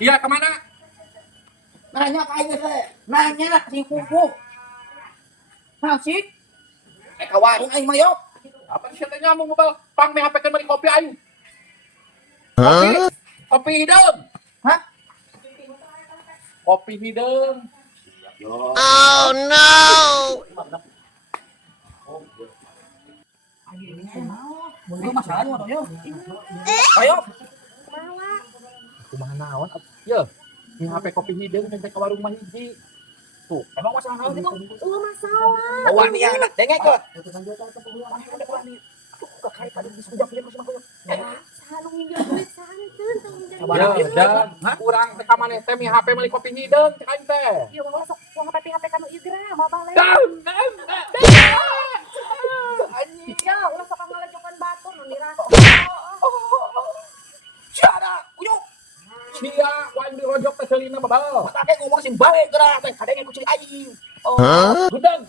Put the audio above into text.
Iya, kemana? Nanya ka aing teh. Nanya lah si Pupuk. Nasik. Kawaring aing mayok. Apa sih katanya mau mobile pang me HP kan beli kopi aing. Kopi, kopi hidung. Hah? Kopi hidung. Oh no! Itu masalah lu atuh. Ayo. Kumaha naon? Ya, ini HP kopi hidung sampai ke warung mah hiji. Tuh, emang masalah naon itu? Masalah. Bawa nih anak dengek ke. Saha nu nginjil duit santeun teh nginjil. Ya, dan kurang teh ka maneh teh mi HP meuli kopi hidung cek aing teh. Ieu mah sok HP kanu igra mah bale. Dan. Ya, ulah sok ngalejokan batur nu dirasa. Siapa? Uyuk. Sia, wae dirojok teh seulina babal. Mata teh ngomong sih bae gerak teh kadenge ku ciri aing. Gudang.